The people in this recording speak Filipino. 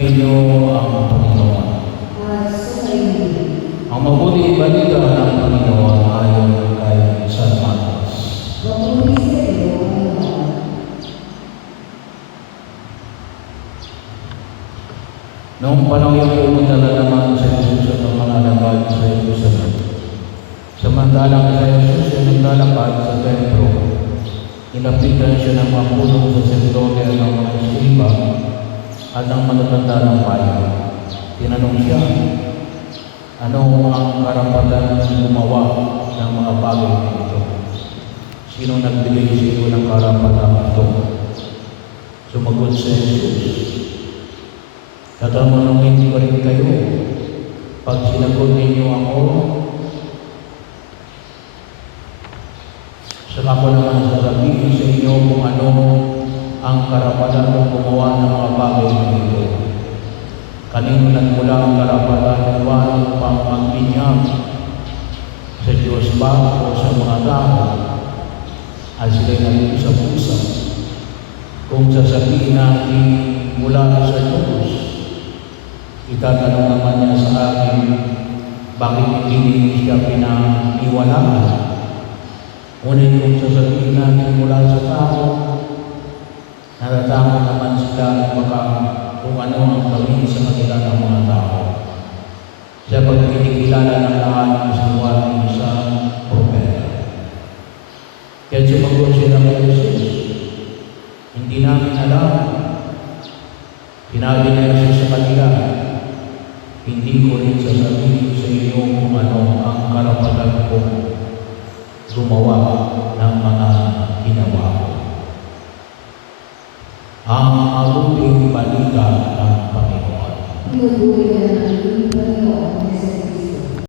Inyo ang Panginoon. Ang mabuting balita ng Panginoon ayon kay San Marcos. Noong panahon yung pumunta na naman sa Jesus at ang mga alagad sa Jerusalem. Samantalang sa Jesus ay naglalakad sa templo, nilapitan siya ng mga punong saserdote at ng mga eskriba at ng matatanda ng bayan. Tinanong siya, ano ang karapatan ng gumawa ng mga bagay na ito? Sino nagbigay sa iyo ng karapatan ito? Sumagot si Jesus, tatanungin ko rin kayo, pag sinagot ninyo ako, saka ko naman sasabihin sa inyo kung ano ang karapatan ng gumawa ng mga bagay na ito. Kanino nagmula ang karapatan ng upang magbinyag sa Diyos ba o sa mga tao? At sila'y nag-usap-usap. Kung sasabihin natin mula sa Diyos, itatanong naman niya sa akin, bakit hindi siya pinaniwalaan? Ngunit kung sasabihin natin mula sa tao, natatakot naman sila baka kung ano ang gawin sa kanila ng mga tao. Siya pagkinikilala ng lahat ng sinwaling isang propeta. Kaya sumagot sila kay Jesus, hindi namin alam. Sinabi na Jesus sa kanila, hindi ko rin sasabihin sa inyo kung ano ang karapatan ko gumawa ng mga ginawa ko. Ang mabuting balita ng Panginoon. Pinupuri ka ng ating Panginoon.